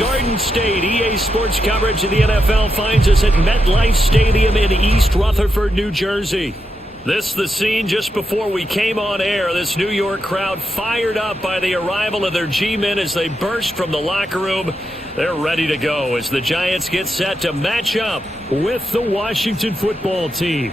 Garden State. EA Sports coverage of the NFL finds us at MetLife Stadium in East Rutherford, New Jersey. This the scene just before we came on air. This New York crowd fired up by the arrival of their G-men as they burst from the locker room. They're ready to go as the Giants get set to match up with the Washington football team.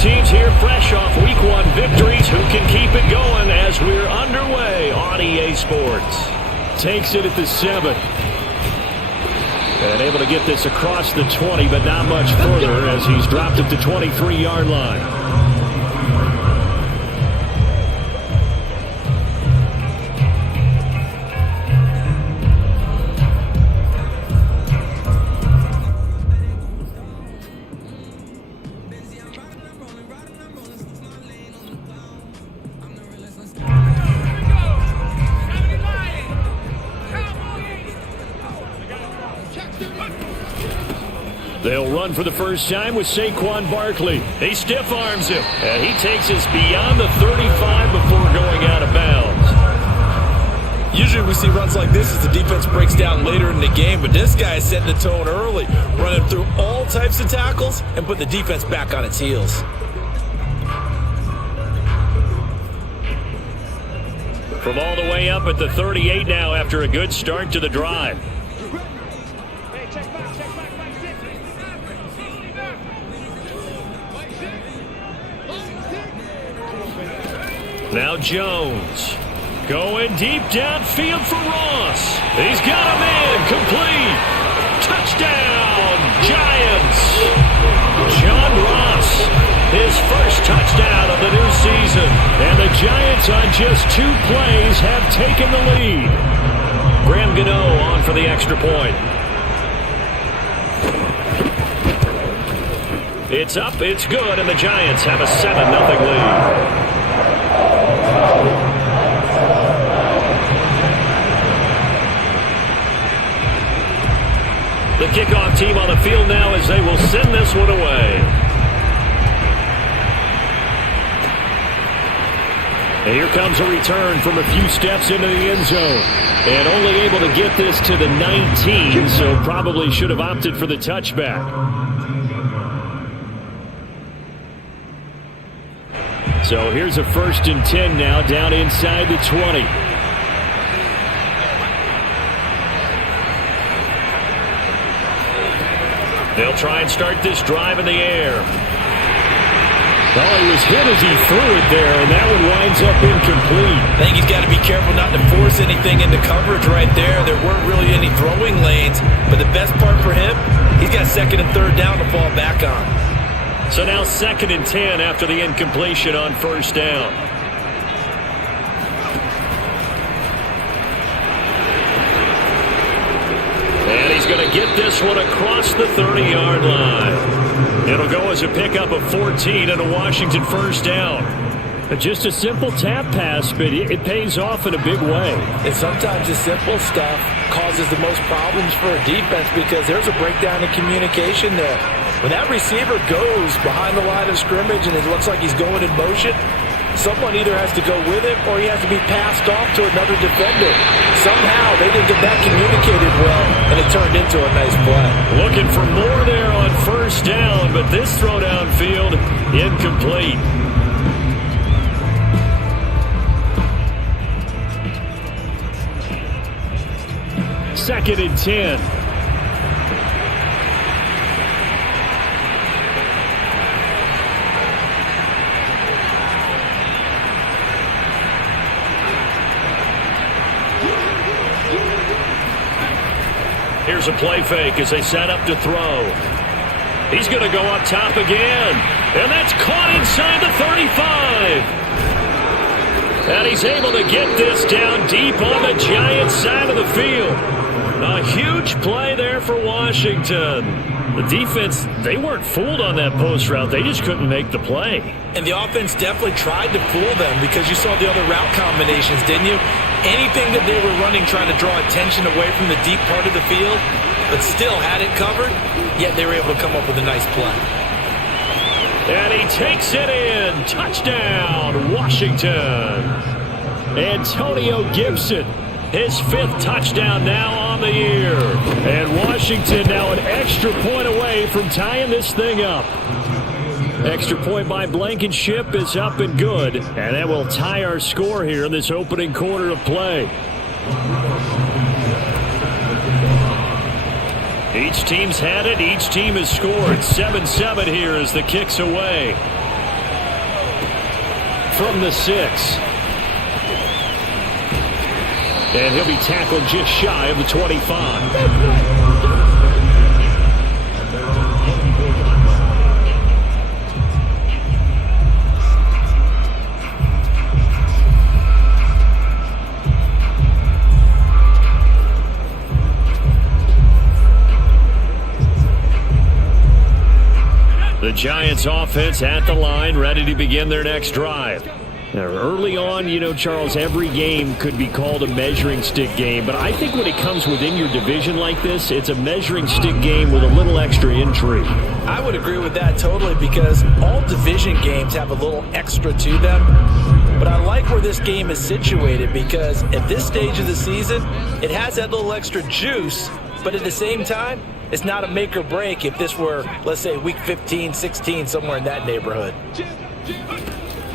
Teams here fresh off Week 1 victories. Who can keep it going as we're underway on EA Sports? Takes it at the 7. And able to get this across the 20, but not much further as he's dropped at the 23-yard line. They'll run for the first time with Saquon Barkley. He stiff arms him, and he takes us beyond the 35 before going out of bounds. Usually we see runs like this as the defense breaks down later in the game, but this guy is setting the tone early, running through all types of tackles and put the defense back on its heels. From all the way up at the 38 now after a good start to the drive. Now Jones going deep downfield for Ross. He's got a man complete. Touchdown, Giants. John Ross, his first touchdown of the new season. And the Giants on just 2 plays have taken the lead. Graham Gano on for the extra point. It's up, it's good, and the Giants have a 7-0 lead. The kickoff team on the field now as they will send this one away. And here comes a return from a few steps into the end zone. And only able to get this to the 19, so probably should have opted for the touchback. So here's a 1st and 10 now down inside the 20. They'll try and start this drive in the air. Oh, he was hit as he threw it there, and that one winds up incomplete. I think he's got to be careful not to force anything into coverage right there. There weren't really any throwing lanes, but the best part for him, he's got 2nd and 3rd down to fall back on. So now 2nd and 10 after the incompletion on 1st down. And he's going to get this one across the 30-yard line. It'll go as a pickup of 14 and a Washington 1st down. Just a simple tap pass, but it pays off in a big way. And sometimes the simple stuff causes the most problems for a defense because there's a breakdown in communication there. When that receiver goes behind the line of scrimmage and it looks like he's going in motion, someone either has to go with him or he has to be passed off to another defender. Somehow they didn't get that communicated well, and it turned into a nice play. Looking for more there on 1st down, but this throw downfield incomplete. Second and 10. Here's a play fake as they set up to throw. He's going to go up top again. And that's caught inside the 35. And he's able to get this down deep on the Giants side of the field. A huge play there for Washington. The defense, they weren't fooled on that post route. They just couldn't make the play. And the offense definitely tried to fool them because you saw the other route combinations, didn't you? Anything that they were running trying to draw attention away from the deep part of the field, but still had it covered, yet they were able to come up with a nice play. And he takes it in. Touchdown, Washington. Antonio Gibson, his 5th touchdown now on the year. And Washington now an extra point away from tying this thing up. Extra point by Blankenship is up and good. And that will tie our score here in this opening quarter of play. Each team's had it. Each team has scored. 7-7 here as the kick's away. From the 6. And he'll be tackled just shy of the 25. The Giants offense at the line, ready to begin their next drive. Now, early on, Charles, every game could be called a measuring stick game, but I think when it comes within your division like this, it's a measuring stick game with a little extra intrigue. I would agree with that totally because all division games have a little extra to them. But I like where this game is situated because at this stage of the season, it has that little extra juice, but at the same time, it's not a make or break if this were, let's say, week 15, 16, somewhere in that neighborhood.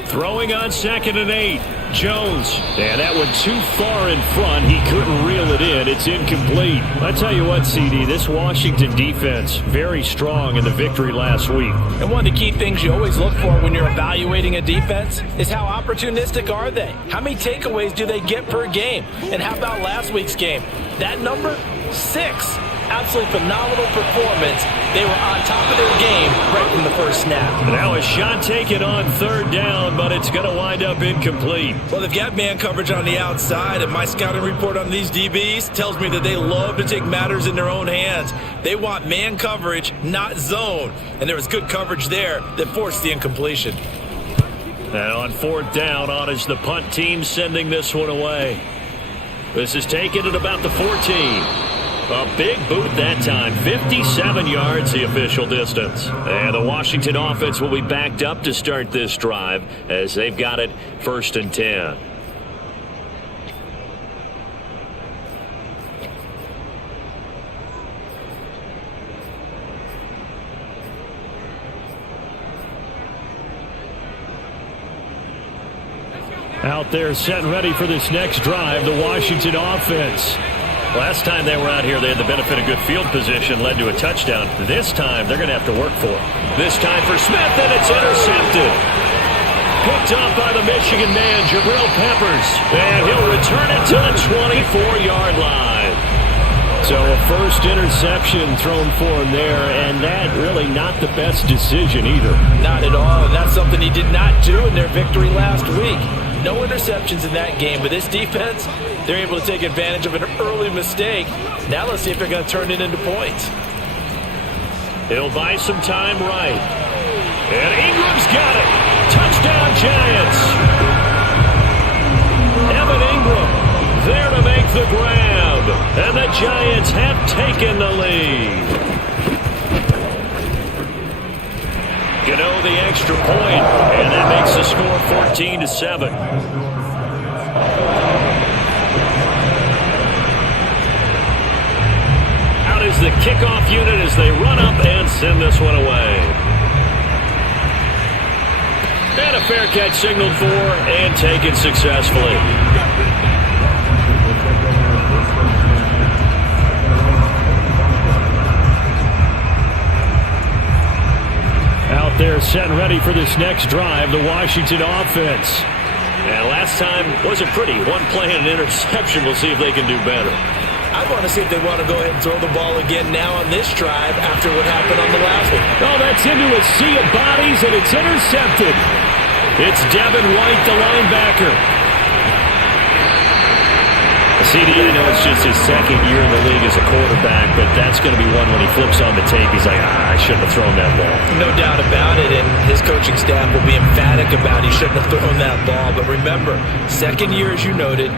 Throwing on 2nd and 8. Jones. And that one too far in front. He couldn't reel it in. It's incomplete. I tell you what, CD, this Washington defense, very strong in the victory last week. And one of the key things you always look for when you're evaluating a defense is how opportunistic are they? How many takeaways do they get per game? And how about last week's game? That number? 6. Absolutely phenomenal performance. They were on top of their game right from the first snap. Now a shot taken on 3rd down, but it's going to wind up incomplete. Well, they've got man coverage on the outside, and my scouting report on these DBs tells me that they love to take matters in their own hands. They want man coverage, not zone. And there was good coverage there that forced the incompletion. And on 4th down, on is the punt team sending this one away. This is taken at about the 14. A big boot that time. 57 yards the official distance. And the Washington offense will be backed up to start this drive as they've got it 1st and 10. Out there set and ready for this next drive, the Washington offense. Last time they were out here, they had the benefit of good field position, led to a touchdown. This time, they're going to have to work for it. This time for Smith, and it's intercepted. Picked off by the Michigan man, Jabril Peppers. And he'll return it to the 24-yard line. So a first interception thrown for him there, and that really not the best decision either. Not at all, and that's something he did not do in their victory last week. No interceptions in that game, but this defense, they're able to take advantage of an early mistake. Now let's see if they're going to turn it into points. He'll buy some time right. And Ingram's got it. Touchdown, Giants. Evan Ingram there to make the grab. And the Giants have taken the lead. The extra point, and that makes the score 14-7. Out is the kickoff unit as they run up and send this one away. And a fair catch signaled for and taken successfully. Out there set and ready for this next drive, the Washington offense. And last time wasn't pretty. One play and an interception. We'll see if they can do better. I want to see if they want to go ahead and throw the ball again now on this drive after what happened on the last one. Oh, that's into a sea of bodies, and it's intercepted. It's Devin White, the linebacker. CD, I know it's just his 2nd year in the league as a quarterback, but that's going to be one when he flips on the tape. He's like, I shouldn't have thrown that ball. No doubt about it, and his coaching staff will be emphatic about he shouldn't have thrown that ball. But remember, 2nd year, as you noted,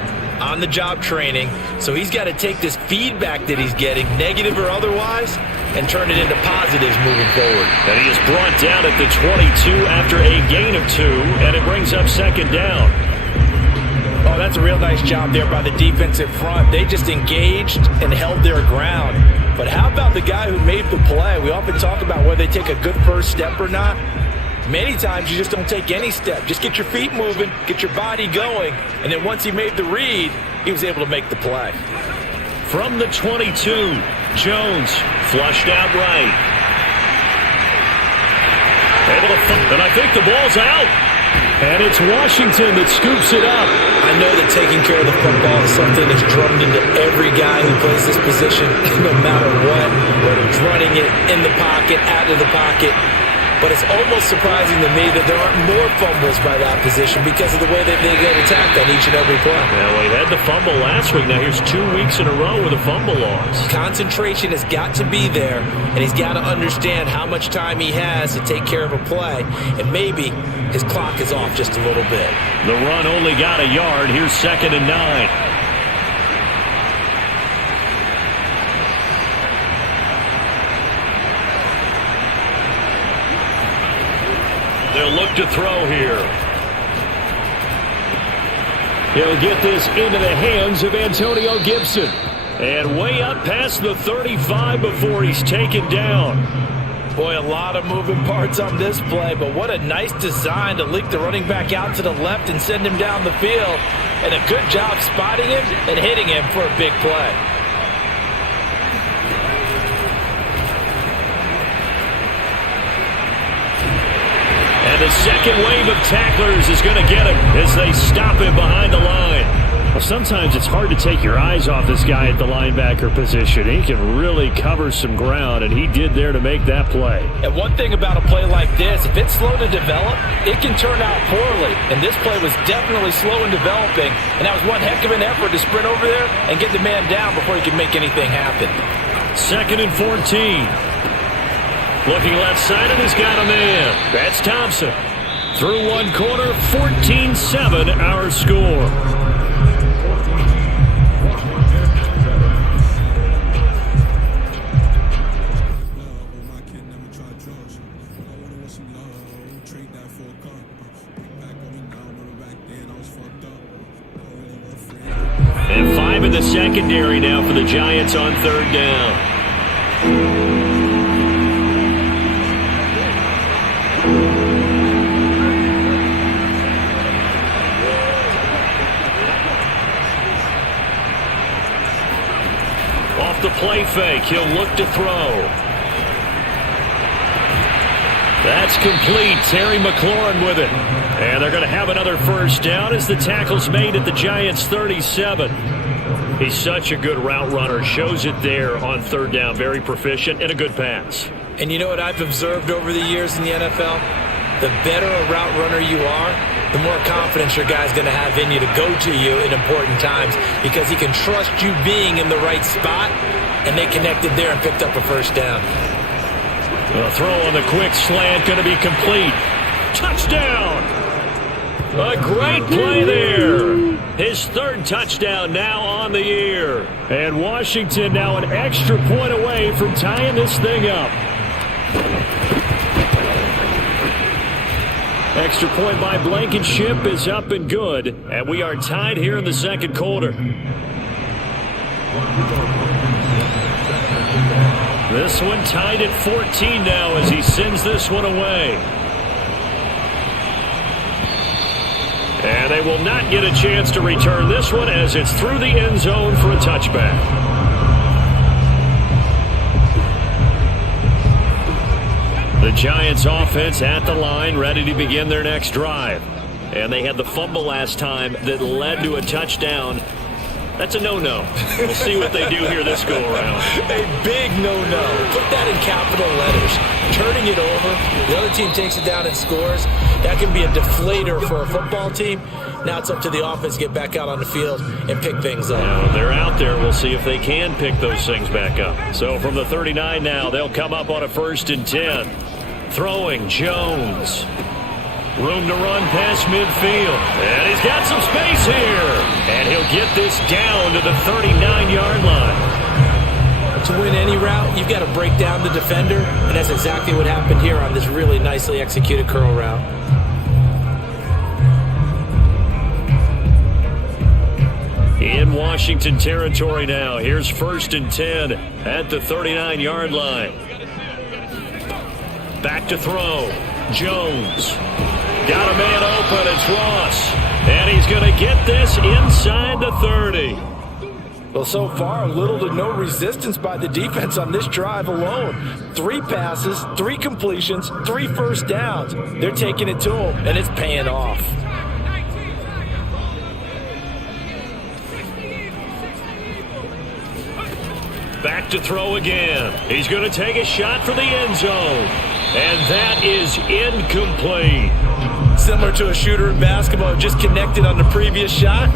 on-the-job training. So he's got to take this feedback that he's getting, negative or otherwise, and turn it into positives moving forward. And he is brought down at the 22 after a gain of 2, and it brings up second down. Oh, that's a real nice job there by the defensive front. They just engaged and held their ground. But how about the guy who made the play? We often talk about whether they take a good first step or not. Many times you just don't take any step. Just get your feet moving, get your body going, and then once he made the read, he was able to make the play. From the 22, Jones flushed out right. Able to, and I think the ball's out. And it's Washington that scoops it up. I know that taking care of the football is something that's drummed into every guy who plays this position, no matter what, whether it's running it, in the pocket, out of the pocket. But it's almost surprising to me that there aren't more fumbles by that position because of the way that they get attacked on each and every play. Well, he had the fumble last week. Now here's 2 weeks in a row with a fumble loss. Concentration has got to be there, and he's got to understand how much time he has to take care of a play. And maybe his clock is off just a little bit. The run only got a yard. Here's 2nd and 9. They'll look to throw here. He'll get this into the hands of Antonio Gibson. And way up past the 35 before he's taken down. Boy, a lot of moving parts on this play, but what a nice design to leak the running back out to the left and send him down the field. And a good job spotting him and hitting him for a big play. And the second wave of tacklers is going to get him as they stop him behind the line. Well, sometimes it's hard to take your eyes off this guy at the linebacker position. He can really cover some ground, and he did there to make that play. And one thing about a play like this, if it's slow to develop, it can turn out poorly. And this play was definitely slow in developing, and that was one heck of an effort to sprint over there and get the man down before he could make anything happen. 2nd and 14. Looking left side, and he's got a man. That's Thompson. Through one quarter, 14-7 our score. And 5 in the secondary now for the Giants on 3rd down. Off the play fake, he'll look to throw. That's complete. Terry McLaurin with it. And they're going to have another first down as the tackle's made at the Giants' 37. He's such a good route runner. Shows it there on 3rd down. Very proficient and a good pass. And you know what I've observed over the years in the NFL? The better a route runner you are, the more confidence your guy's going to have in you to go to you in important times because he can trust you being in the right spot, and they connected there and picked up a first down. A throw on the quick slant going to be complete. Touchdown! A great play there. His 3rd touchdown now on the year. And Washington now an extra point away from tying this thing up. Extra point by Blankenship is up and good. And we are tied here in the 2nd quarter. This one tied at 14 now as he sends this one away. And they will not get a chance to return this one as it's through the end zone for a touchback. The Giants offense at the line, ready to begin their next drive. And they had the fumble last time that led to a touchdown. That's a no-no. We'll see what they do here this go-around. A big no-no. Put that in capital letters. Turning it over, the other team takes it down and scores. That can be a deflator for a football team. Now it's up to the offense to get back out on the field and pick things up. Now, they're out there. We'll see if they can pick those things back up. So from the 39 now, they'll come up on a 1st and 10. Throwing Jones. Room to run past midfield. And he's got some space here. And he'll get this down to the 39-yard line. To win any route, you've got to break down the defender, and that's exactly what happened here on this really nicely executed curl route. In Washington territory now. Here's 1st and 10 at the 39-yard line. Back to throw. Jones. Got a man open. It's Ross. And he's going to get this inside the 30. Well, so far, little to no resistance by the defense on this drive alone. 3 passes, 3 completions, 3 first downs. They're taking it to him, and it's paying off. Back to throw again. He's going to take a shot for the end zone. And that is incomplete. Similar to a shooter in basketball, just connected on the previous shot.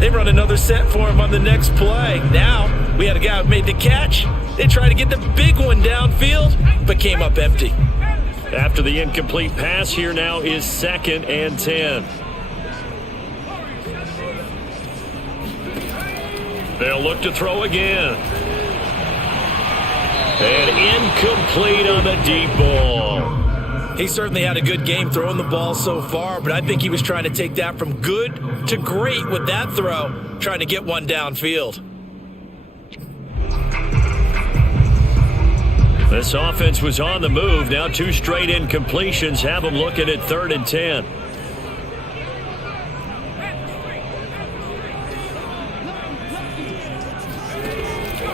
They run another set for him on the next play. Now, we had a guy who made the catch. They tried to get the big one downfield, but came up empty. After the incomplete pass, here now is 2nd and 10. They'll look to throw again. And incomplete on the deep ball. He certainly had a good game throwing the ball so far, but I think he was trying to take that from good to great with that throw, trying to get one downfield. This offense was on the move. Now 2 straight incompletions have them looking at 3rd and 10.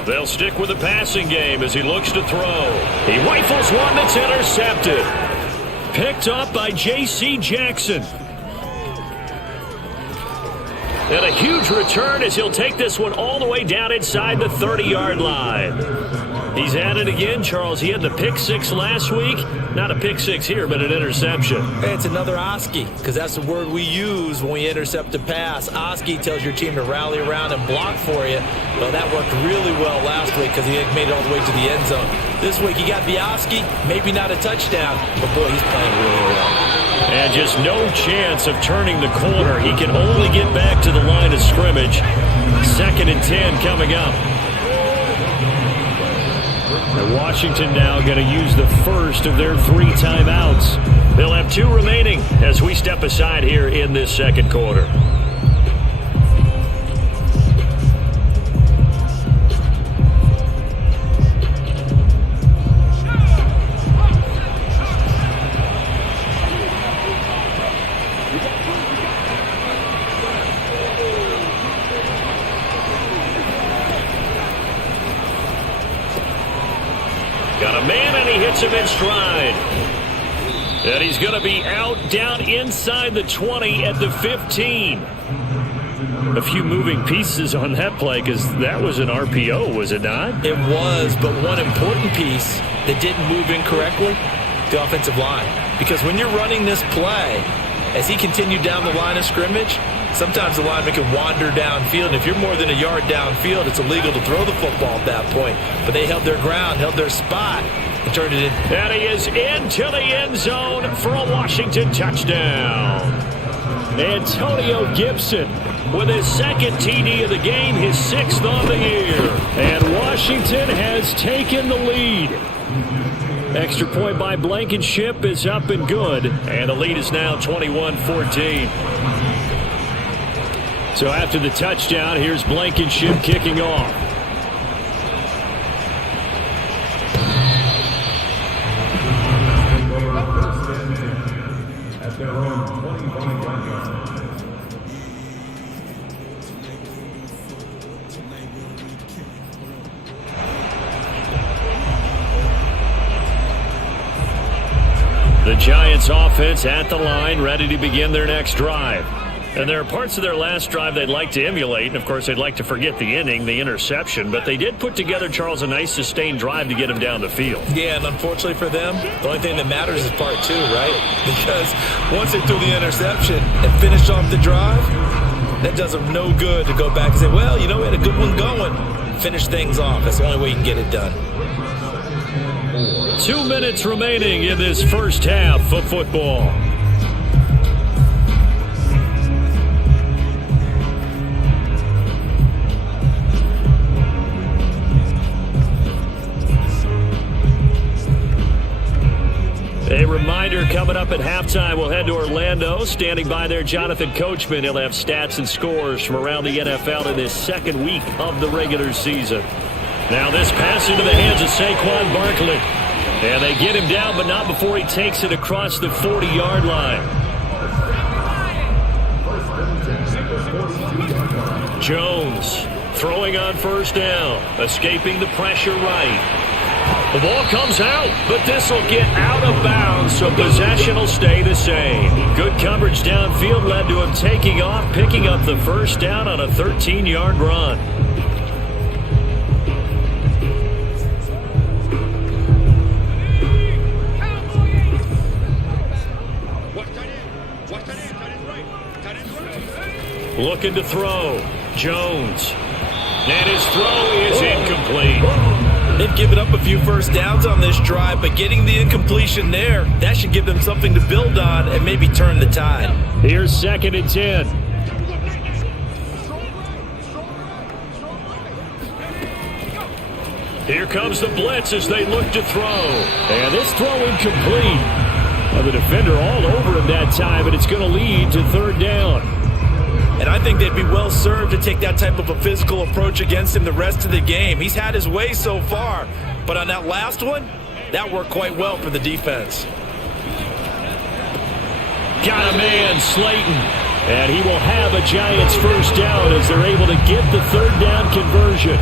They'll stick with the passing game as he looks to throw. He rifles one that's intercepted. Picked up by J.C. Jackson. And a huge return as he'll take this one all the way down inside the 30-yard line. He's at it again, Charles. He had the pick 6 last week. Not a pick 6 here, but an interception. Hey, it's another Oski, because that's the word we use when we intercept a pass. Oski tells your team to rally around and block for you. Well, that worked really well last week because he made it all the way to the end zone. This week he got the Oski, maybe not a touchdown, but boy, he's playing really well. And just no chance of turning the corner. He can only get back to the line of scrimmage. 2nd and 10 coming up. And Washington now going to use the first of their 3 timeouts. They'll have 2 remaining as we step aside here in this 2nd quarter. Got a man, and he hits him in stride. And he's going to be out down inside the 20 at the 15. A few moving pieces on that play because that was an RPO, was it not? It was, but one important piece that didn't move incorrectly, the offensive line. Because when you're running this play, as he continued down the line of scrimmage, sometimes the lineman can wander downfield, and if you're more than a yard downfield, it's illegal to throw the football at that point. But they held their ground, held their spot, and turned it in. And he is into the end zone for a Washington touchdown. Antonio Gibson with his 2nd TD of the game, his 6th on the year. And Washington has taken the lead. Extra point by Blankenship is up and good. And the lead is now 21-14. So after the touchdown, here's Blankenship kicking off. At their own 25-yard line. The Giants offense at the line, ready to begin their next drive. And there are parts of their last drive they'd like to emulate, and of course they'd like to forget the inning, the interception, but they did put together, Charles, a nice sustained drive to get them down the field. Yeah, and unfortunately for them, the only thing that matters is part 2, right? Because once they threw the interception and finished off the drive, that does them no good to go back and say, well, you know, we had a good one going. Finish things off. That's the only way you can get it done. 2 minutes remaining in this first half of football. reminder, coming up at halftime, we'll head to Orlando. Standing by there, Jonathan Coachman. He'll have stats and scores from around the NFL in this second week of the regular season. Now this pass into the hands of Saquon Barkley. And they get him down, but not before he takes it across the 40-yard line. Jones throwing on first down, escaping the pressure right. The ball comes out, but this will get out of bounds, so possession will stay the same. Good coverage downfield led to him taking off, picking up the first down on a 13-yard run. Looking to throw. Jones. And his throw is incomplete. They've given up a few first downs on this drive, but getting the incompletion there, that should give them something to build on and maybe turn the tide. Here's 2nd and 10. Here comes the blitz as they look to throw. And this throw incomplete. Well, the defender all over him that time, and it's going to lead to 3rd down. And I think they'd be well served to take that type of a physical approach against him the rest of the game. He's had his way so far, but on that last one, that worked quite well for the defense. Got a man, Slayton. And he will have a Giants first down as they're able to get the 3rd down conversion.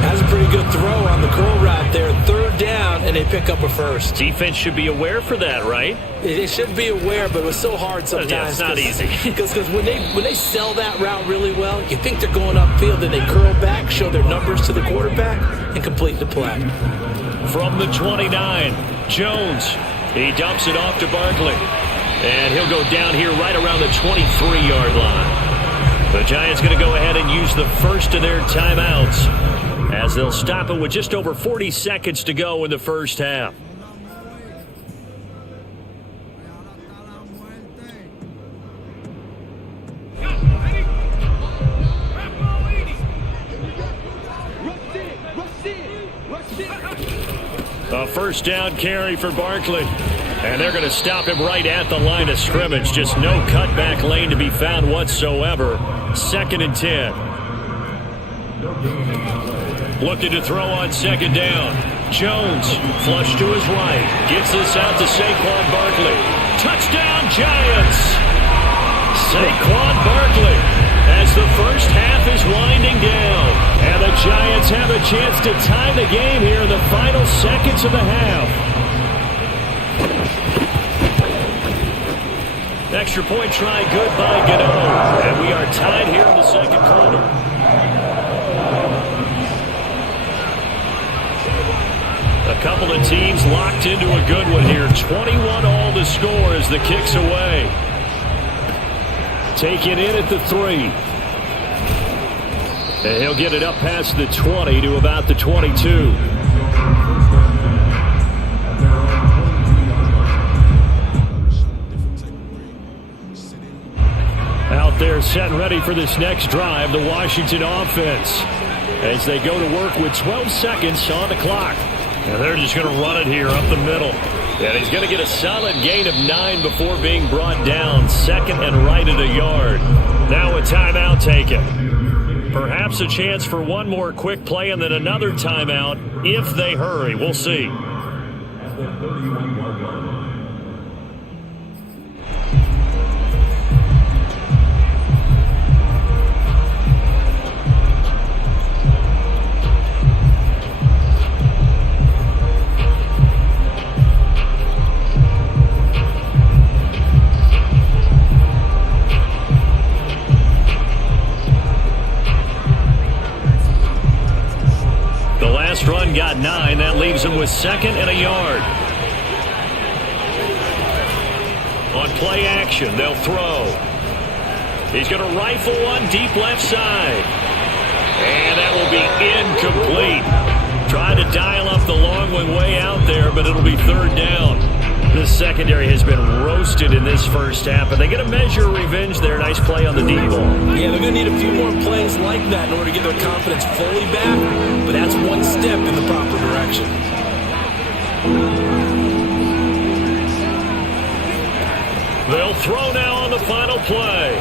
Has a pretty good throw on the curl route there. 3rd down, and they pick up a first. Defense should be aware for that, right? They should be aware, but it was so hard sometimes. Yeah, it's not easy. Because when they sell that route really well, you think they're going upfield, and they curl back, show their numbers to the quarterback, and complete the play. From the 29, Jones. He dumps it off to Barkley. And he'll go down here right around the 23-yard line. The Giants going to go ahead and use the first of their timeouts, as they'll stop it with just over 40 seconds to go in the first half. A first down carry for Barkley. And they're going to stop him right at the line of scrimmage. Just no cutback lane to be found whatsoever. 2nd and 10. Looking to throw on 2nd down. Jones, flush to his right. Gets this out to Saquon Barkley. Touchdown, Giants! Saquon Barkley, as the first half is winding down. And the Giants have a chance to tie the game here in the final seconds of the half. Extra point try good by Gano. And we are tied here in the second quarter. A couple of teams locked into a good one here. 21 all to score as the kick's away. Taken in at the 3. And he'll get it up past the 20 to about the 22. Out there set and ready for this next drive, the Washington offense, as they go to work with 12 seconds on the clock. And they're just going to run it here up the middle. And he's going to get a solid gain of 9 before being brought down. 2nd and right at a yard. Now a timeout taken. Perhaps a chance for one more quick play and then another timeout if they hurry. We'll see. Run got 9. That leaves him with 2nd and a yard. On play action, they'll throw. He's going to rifle one deep left side. And that will be incomplete. Tried to dial up the long one way out there, but it'll be 3rd down. The secondary has been roasted in this first half, but they get a measure of revenge there. Nice play on the deep ball. Yeah, they're going to need a few more plays like that in order to get their confidence fully back, but that's one step in the proper direction. throw now on the final play.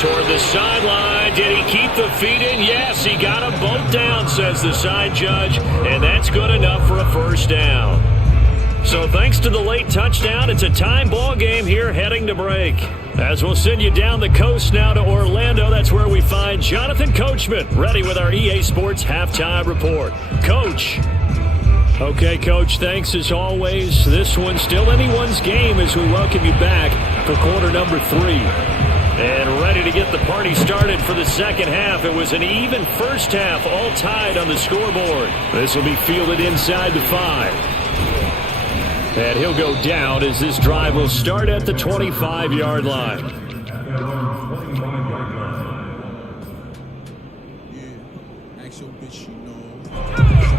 Toward the sideline. Did he keep the feet in? Yes, he got them both down, says the side judge. And that's good enough for a first down. So thanks to the late touchdown, it's a tie ball game here heading to break. As we'll send you down the coast now to Orlando, that's where we find Jonathan Coachman, ready with our EA Sports Halftime Report. Coach. Okay, Coach, thanks as always. This one's still anyone's game as we welcome you back for quarter number 3. And ready to get the party started for the second half. It was an even first half, all tied on the scoreboard. This will be fielded inside the 5. And he'll go down as this drive will start at the 25-yard line.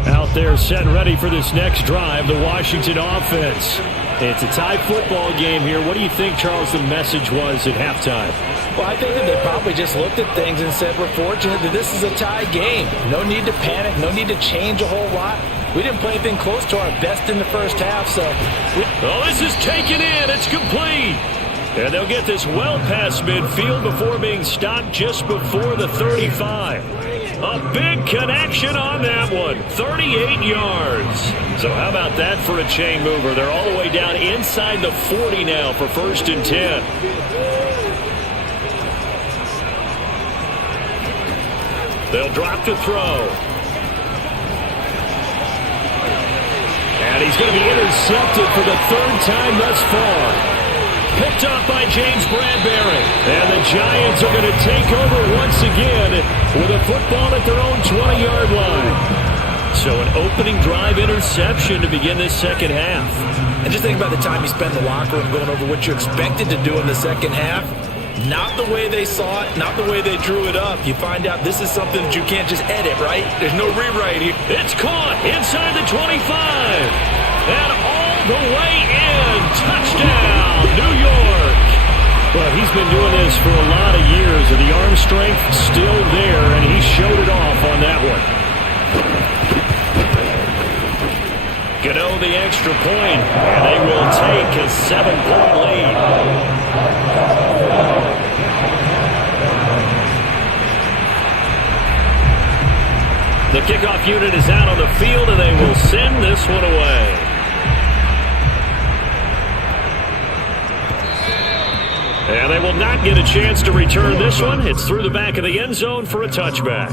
Out there set ready for this next drive, the Washington offense. It's a tie football game here. What do you think, Charles, the message was at halftime? Well, I think that they probably just looked at things and said, we're fortunate that this is a tie game. No need to panic. No need to change a whole lot. We didn't play anything close to our best in the first half, so... Oh, this is taken in. It's complete. And they'll get this well past midfield before being stopped just before the 35. A big connection on that one. 38 yards. So how about that for a chain mover? They're all the way down inside the 40 now for 1st and 10. They'll drop to throw. And he's going to be intercepted for the 3rd time thus far. Picked up by James Bradbury. And the Giants are going to take over once again with a football at their own 20-yard line. So an opening drive interception to begin this second half. And just think about the time you spent in the locker room going over what you expected to do in the second half. Not the way they saw it, not the way they drew it up. You find out this is something that you can't just edit, right? There's no rewrite here. It's caught inside the 25. And all the way in. Touchdown, New York. Well, he's been doing this for a lot of years, and the arm strength still there, and he showed it off on that one. Gano the extra point, and they will take a 7-point lead. The kickoff unit is out on the field, and they will send this one away. And they will not get a chance to return this one. It's through the back of the end zone for a touchback.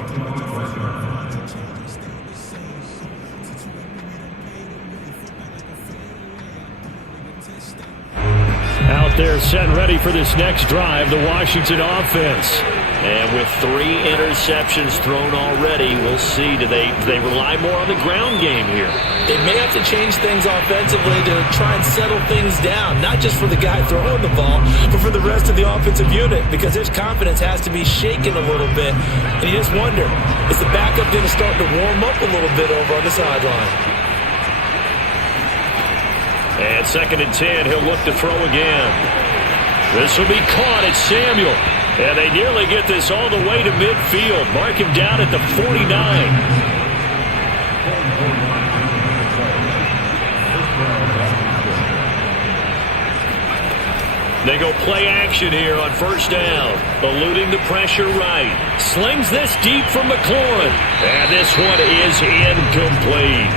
Out there set ready for this next drive, the Washington offense. And with 3 interceptions thrown already, we'll see. Do they rely more on the ground game here? They may have to change things offensively to try and settle things down, not just for the guy throwing the ball, but for the rest of the offensive unit, because his confidence has to be shaken a little bit. And you just wonder, is the backup going to start to warm up a little bit over on the sideline? And 2nd and 10, he'll look to throw again. This will be caught at Samuel. And they nearly get this all the way to midfield. Mark him down at the 49. They go play action here on 1st down. Eluding the pressure right. Slings this deep from McLaurin. And this one is incomplete.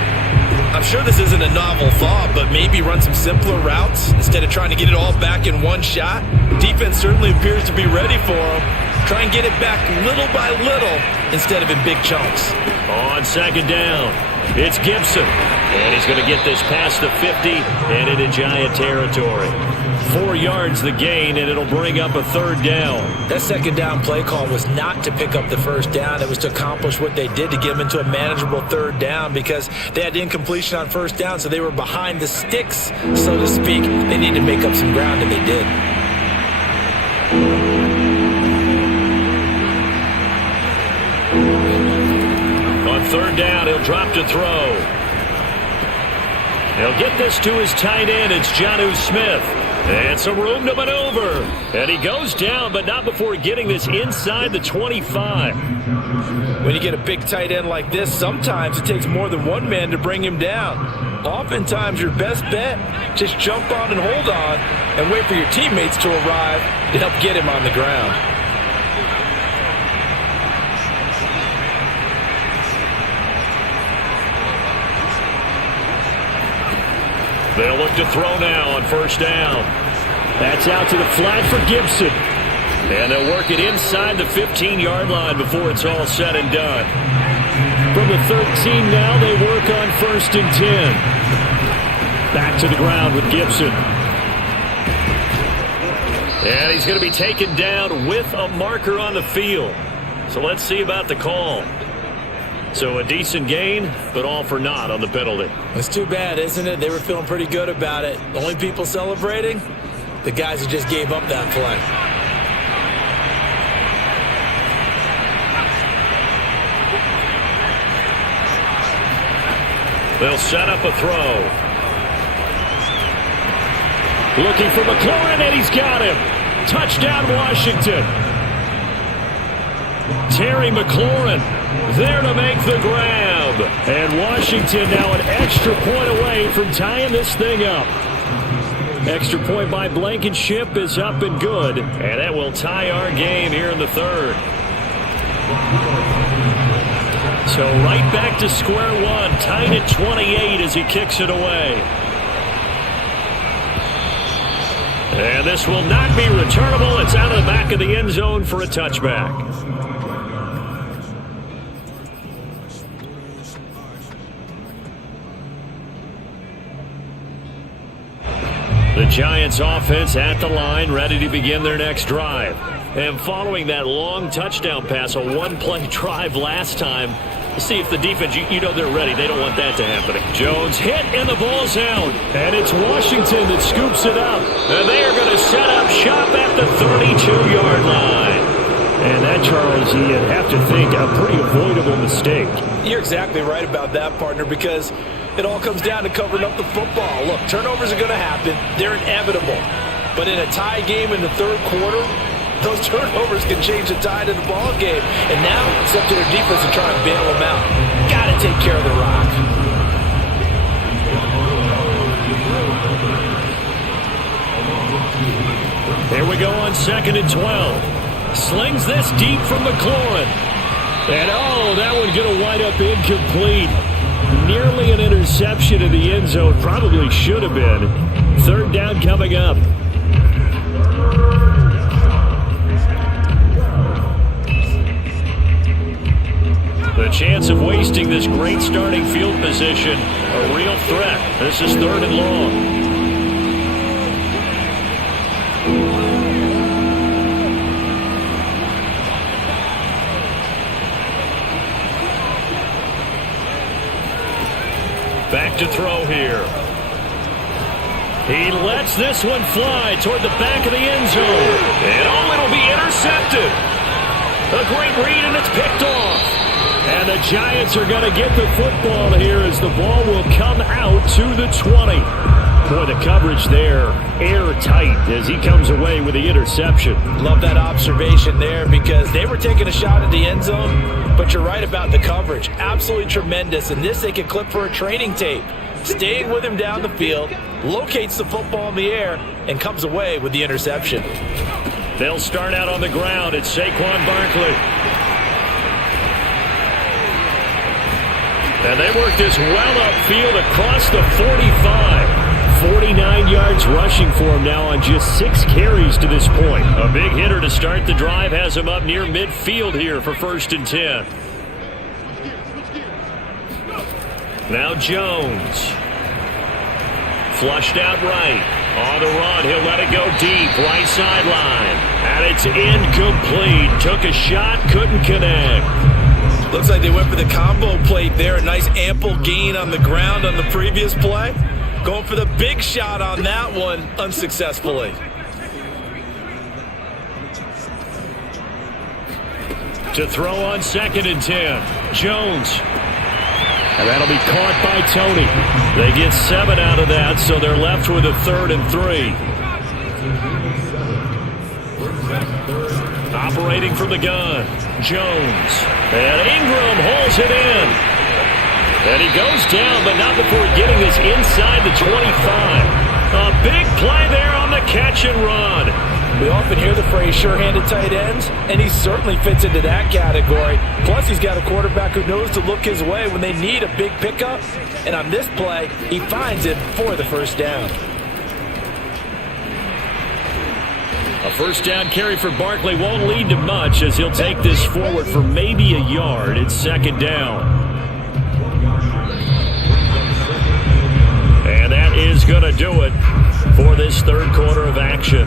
I'm sure this isn't a novel thought, but maybe run some simpler routes instead of trying to get it all back in one shot. Defense certainly appears to be ready for him. Try and get it back little by little instead of in big chunks. On 2nd down, it's Gibson. And he's going to get this past the 50 and into Giant territory. 4 yards the gain, and it'll bring up a 3rd down. That 2nd down play call was not to pick up the 1st down. It was to accomplish what they did to get them into a manageable 3rd down because they had incompletion on 1st down, so they were behind the sticks, so to speak. They needed to make up some ground, and they did. On 3rd down, he'll drop to throw. He'll get this to his tight end. It's Jonnu Smith. And some room to maneuver. And he goes down, but not before getting this inside the 25. When you get a big tight end like this, sometimes it takes more than one man to bring him down. Oftentimes, your best bet, just jump on and hold on and wait for your teammates to arrive to help get him on the ground. They'll look to throw now on first down. That's out to the flat for Gibson. And they'll work it inside the 15-yard line before it's all said and done. From the 13 now, they work on first and 10. Back to the ground with Gibson. And he's going to be taken down with a marker on the field. So let's see about the call. So a decent gain, but all for naught on the penalty. It's too bad, isn't it? They were feeling pretty good about it. The only people celebrating? The guys who just gave up that play. They'll set up a throw. Looking for McLaurin, and he's got him. Touchdown, Washington. Terry McLaurin there to make the grab. And Washington now an extra point away from tying this thing up. Extra point by Blankenship is up and good. And that will tie our game here in the third. So right back to square one. Tied at 28 as he kicks it away. And this will not be returnable. It's out of the back of the end zone for a touchback. The Giants offense at the line, ready to begin their next drive. And following that long touchdown pass, a one-play drive last time, see if the defense, you know they're ready. They don't want that to happen. Jones hit, and the ball's out. And it's Washington that scoops it up. And they are going to set up shop at the 32-yard line. And that, Charles, you'd have to think a pretty avoidable mistake. You're exactly right about that, partner, because it all comes down to covering up the football. Look, turnovers are going to happen. They're inevitable. But in a tie game in the third quarter, those turnovers can change the tide of the ball game. And now it's up to their defense to try and bail them out. Got to take care of the rock. Here we go on 2nd and 12. Slings this deep from McLaurin. And oh, that one's going to wind up incomplete. Nearly an interception in the end zone. Probably should have been. Third down coming up. The chance of wasting this great starting field position, a real threat. This is 3rd and long. Back to throw here. He lets this one fly toward the back of the end zone. And oh, it'll be intercepted. A great read, and it's picked off. And the Giants are going to get the football here as the ball will come out to the 20. Boy, the coverage there, airtight as he comes away with the interception. Love that observation there because they were taking a shot at the end zone, but you're right about the coverage. Absolutely tremendous. And this they can clip for a training tape. Staying with him down the field, locates the football in the air, and comes away with the interception. They'll start out on the ground. It's Saquon Barkley. And they work this well upfield across the 45. 49 yards rushing for him now on just 6 carries to this point. A big hitter to start the drive has him up near midfield here for 1st and 10. Now Jones. Flushed out right. On the run, he'll let it go deep. Right sideline. And it's incomplete. Took a shot, couldn't connect. Looks like they went for the combo plate there. A nice ample gain on the ground on the previous play. Going for the big shot on that one unsuccessfully. To throw on 2nd and 10. Jones. And that'll be caught by Tony. They get 7 out of that, so they're left with a 3rd and 3. Operating from the gun. Jones. And Ingram holds it in. And he goes down, but not before getting this inside the 25. A big play there on the catch and run. We often hear the phrase sure-handed tight ends, and he certainly fits into that category. Plus, he's got a quarterback who knows to look his way when they need a big pickup. And on this play, he finds it for the first down. A first down carry for Barkley won't lead to much as he'll take this forward for maybe a yard. It's second down. And that is going to do it for this third quarter of action.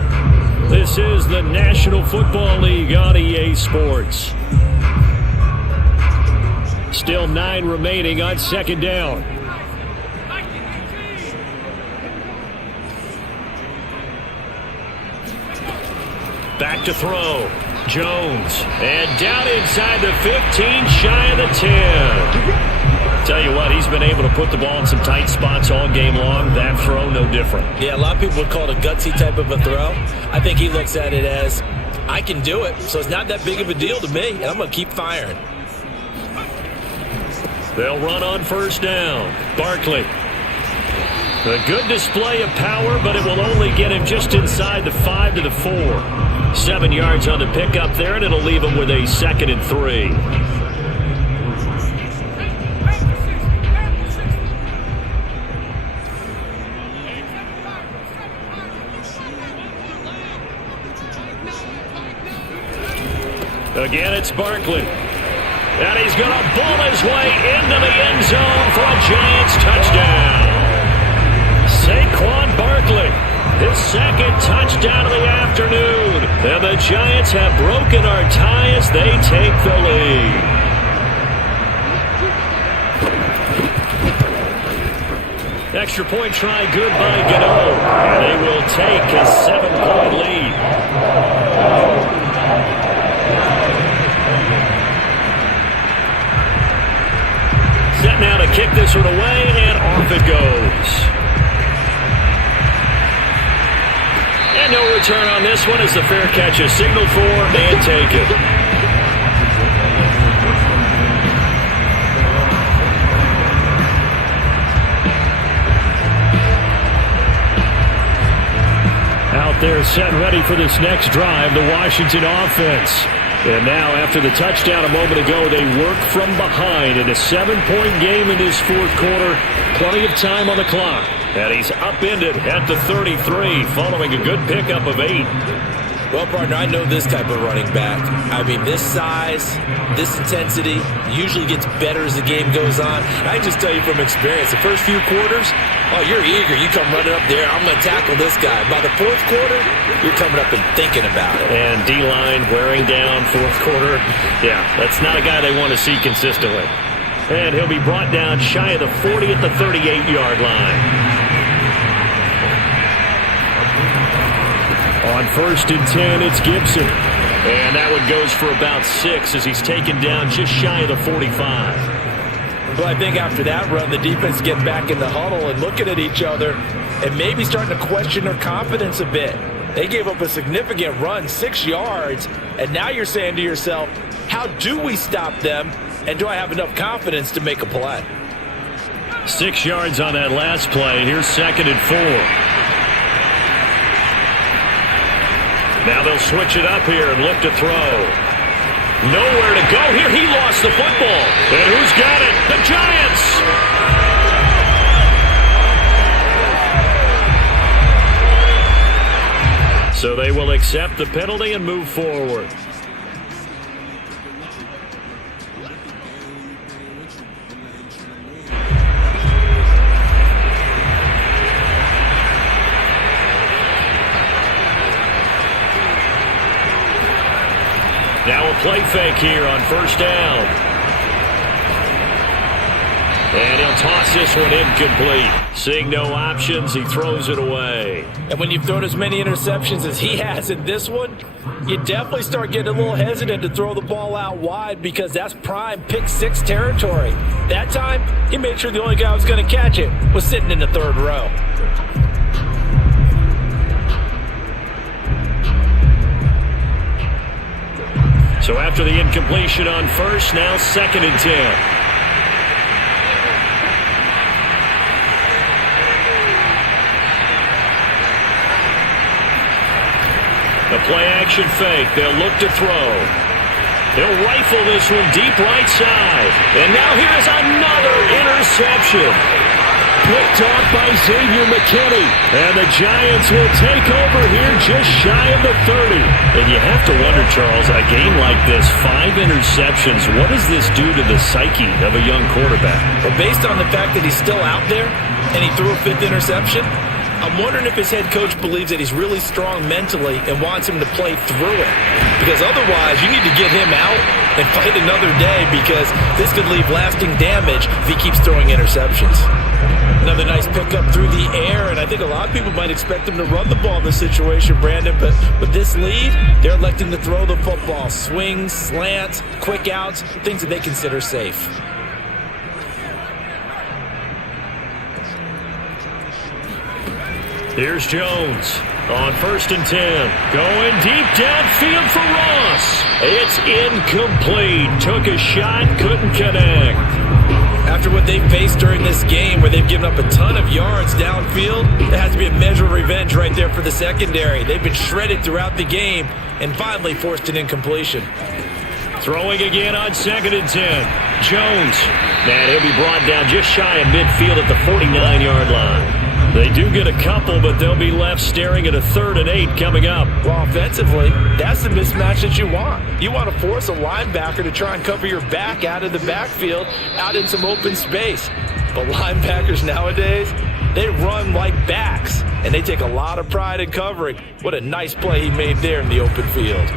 This is the National Football League on EA Sports. Still 9 remaining on second down. Back to throw. Jones. And down inside the 15, shy of the 10. Tell you what, he's been able to put the ball in some tight spots all game long. That throw, no different. Yeah, a lot of people would call it a gutsy type of a throw. I think he looks at it as, I can do it, so it's not that big of a deal to me, and I'm going to keep firing. They'll run on first down. Barkley. A good display of power, but it will only get him just inside the 5 to the 4. 7 yards on the pickup there, and it'll leave him with a 2nd and 3. Again, it's Barkley. And he's going to ball his way into the end zone for a Giants touchdown. Saquon Barkley, his 2nd touchdown of the afternoon. And the Giants have broken our tie as they take the lead. Extra point try good by Gano. And they will take a 7-point lead. Set now to kick this one away, and off it goes. And no return on this one as the fair catch is signaled for and taken. Out there set ready for this next drive, the Washington offense. And now, after the touchdown a moment ago, they work from behind in a 7-point game in this fourth quarter. Plenty of time on the clock. And he's upended at the 33 following a good pickup of 8. Well, partner, I know this type of running back. I mean, this size, this intensity usually gets better as the game goes on. I can just tell you from experience, the first few quarters, oh, you're eager. You come running up there, I'm going to tackle this guy. By the fourth quarter, you're coming up and thinking about it. And D-line wearing down fourth quarter. Yeah, that's not a guy they want to see consistently. And he'll be brought down shy of the 40 at the 38-yard line. On 1st and 10, it's Gibson. And that one goes for about 6 as he's taken down just shy of the 45. Well, I think after that run, the defense get back in the huddle and looking at each other and maybe starting to question their confidence a bit. They gave up a significant run, 6 yards, and now you're saying to yourself, how do we stop them, and do I have enough confidence to make a play? 6 yards on that last play. Here's 2nd and 4. Now they'll switch it up here and look to throw. Nowhere to go here. He lost the football. And who's got it? The Giants! So they will accept the penalty and move forward. Now a play fake here on first down. And he'll toss this one incomplete. Seeing no options, he throws it away. And when you've thrown as many interceptions as he has in this one, you definitely start getting a little hesitant to throw the ball out wide because that's prime pick 6 territory. That time, he made sure the only guy who was going to catch it was sitting in the 3rd row. So after the incompletion on first, now 2nd and 10. A play-action fake. They'll look to throw. They'll rifle this one deep right side. And now here's another interception. Picked off by Xavier McKinney. And the Giants will take over here just shy of the 30. And you have to wonder, Charles, a game like this, 5 interceptions, what does this do to the psyche of a young quarterback? Well, based on the fact that he's still out there and he threw a 5th interception, I'm wondering if his head coach believes that he's really strong mentally and wants him to play through it. Because otherwise, you need to get him out and fight another day, because this could leave lasting damage if he keeps throwing interceptions. Another nice pickup through the air, and I think a lot of people might expect him to run the ball in this situation, Brandon, but with this lead, they're electing to throw the football. Swings, slants, quick outs, things that they consider safe. Here's Jones on 1st and 10. Going deep downfield for Ross. It's incomplete. Took a shot, couldn't connect. After what they faced during this game, where they've given up a ton of yards downfield, there has to be a measure of revenge right there for the secondary. They've been shredded throughout the game and finally forced an incompletion. Throwing again on 2nd and 10. Jones. Man, he'll be brought down just shy of midfield at the 49-yard line. They do get a couple, but they'll be left staring at a 3rd and 8 coming up. Well, offensively, that's the mismatch that you want. You want to force a linebacker to try and cover your back out of the backfield, out in some open space. But linebackers nowadays, they run like backs, and they take a lot of pride in covering. What a nice play he made there in the open field.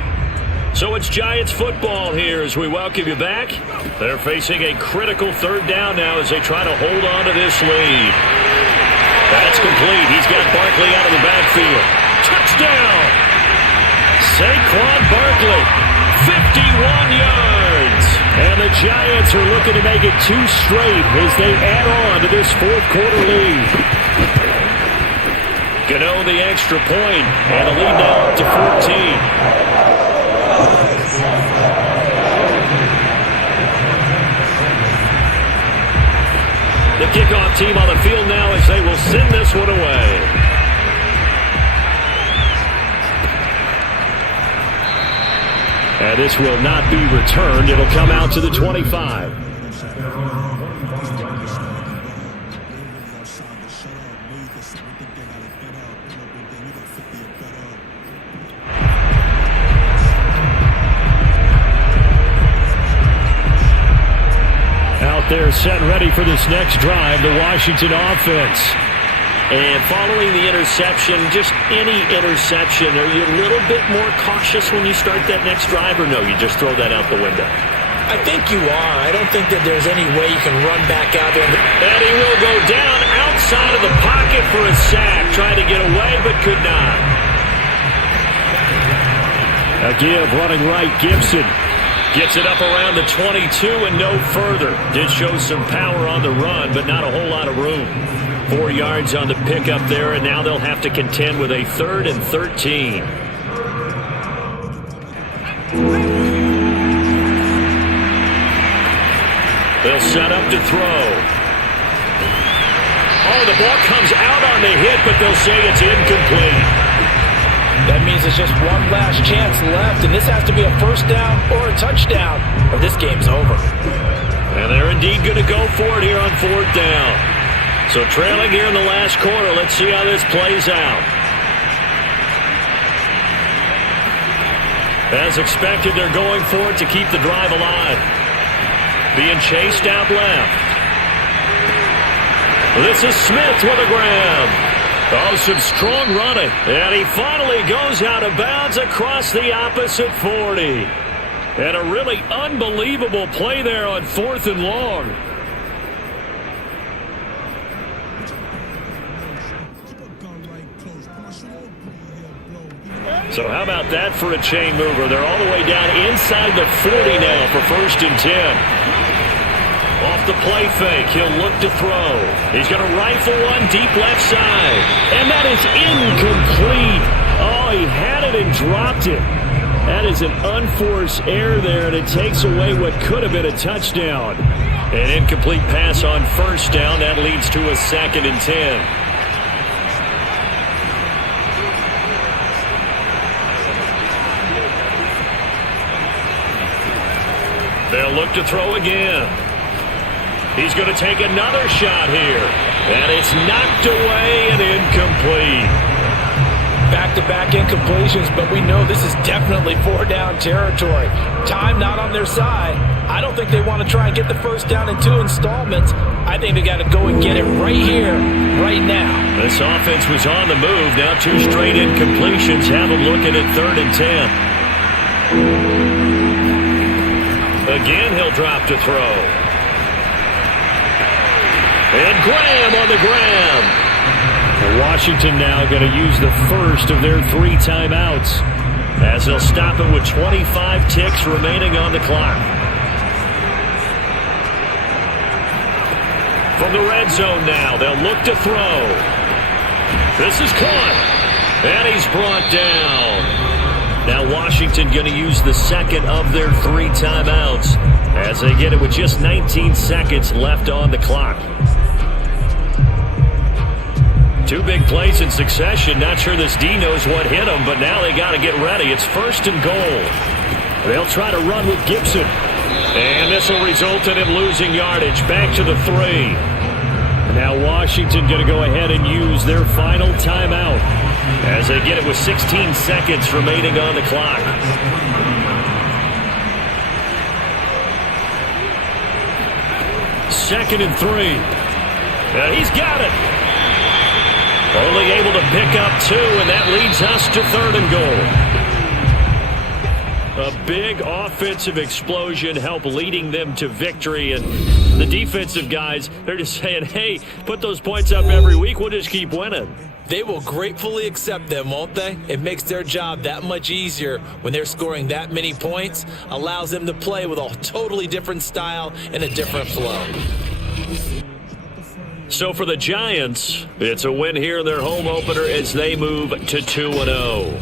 So it's Giants football here as we welcome you back. They're facing a critical 3rd down now as they try to hold on to this lead. That's complete. He's got Barkley out of the backfield. Touchdown! Saquon Barkley, 51 yards. And the Giants are looking to make it 2 straight as they add on to this 4th quarter lead. Gano the extra point, and the lead now up to 14. The kickoff team on the field now as they will send this one away. And this will not be returned. It'll come out to the 25. They're set ready for this next drive, the Washington offense. And following the interception, just any interception, are you a little bit more cautious when you start that next drive, or no, you just throw that out the window? I think you are. I don't think that there's any way you can run back out there. And he will go down outside of the pocket for a sack. Tried to get away, but could not. A give running right, Gibson. Gets it up around the 22 and no further. Did show some power on the run, but not a whole lot of room. 4 yards on the pickup there, and now they'll have to contend with a 3rd and 13. They'll set up to throw. Oh, the ball comes out on the hit, but they'll say it's incomplete. That means it's just one last chance left, and this has to be a 1st down or a touchdown, or this game's over. And they're indeed going to go for it here on 4th down. So trailing here in the last quarter, let's see how this plays out. As expected, they're going for it to keep the drive alive. Being chased out left. This is Smith with a grab. Oh, some strong running. And he finally goes out of bounds across the opposite 40. And a really unbelievable play there on 4th and long. So how about that for a chain mover? They're all the way down inside the 40 now for 1st and 10. Off the play fake, he'll look to throw. He's going to rifle one deep left side. And that is incomplete. Oh, he had it and dropped it. That is an unforced error there, and it takes away what could have been a touchdown. An incomplete pass on 1st down. That leads to a 2nd and 10. They'll look to throw again. He's going to take another shot here. And it's knocked away and incomplete. Back-to-back incompletions, but we know this is definitely four-down territory. Time not on their side. I don't think they want to try and get the first down in 2 installments. I think they got to go and get it right here, right now. This offense was on the move. Now 2 straight incompletions have them looking at 3rd and 10. Again, he'll drop to throw. And Graham on the ground. Washington now going to use the first of their 3 timeouts as they'll stop it with 25 ticks remaining on the clock. From the red zone now, they'll look to throw. This is caught, and he's brought down. Now Washington going to use the second of their 3 timeouts as they get it with just 19 seconds left on the clock. 2 big plays in succession. Not sure this D knows what hit them, but now they got to get ready. It's 1st and goal. They'll try to run with Gibson. And this will result in him losing yardage. Back to the 3. Now Washington going to go ahead and use their final timeout as they get it with 16 seconds remaining on the clock. Second and 3. He's got it. Only able to pick up 2, and that leads us to 3rd and goal. A big offensive explosion helped leading them to victory, and the defensive guys, they're just saying, hey, put those points up every week, we'll just keep winning. They will gratefully accept them, won't they? It makes their job that much easier when they're scoring that many points, allows them to play with a totally different style and a different flow. So for the Giants, it's a win here in their home opener as they move to 2-0.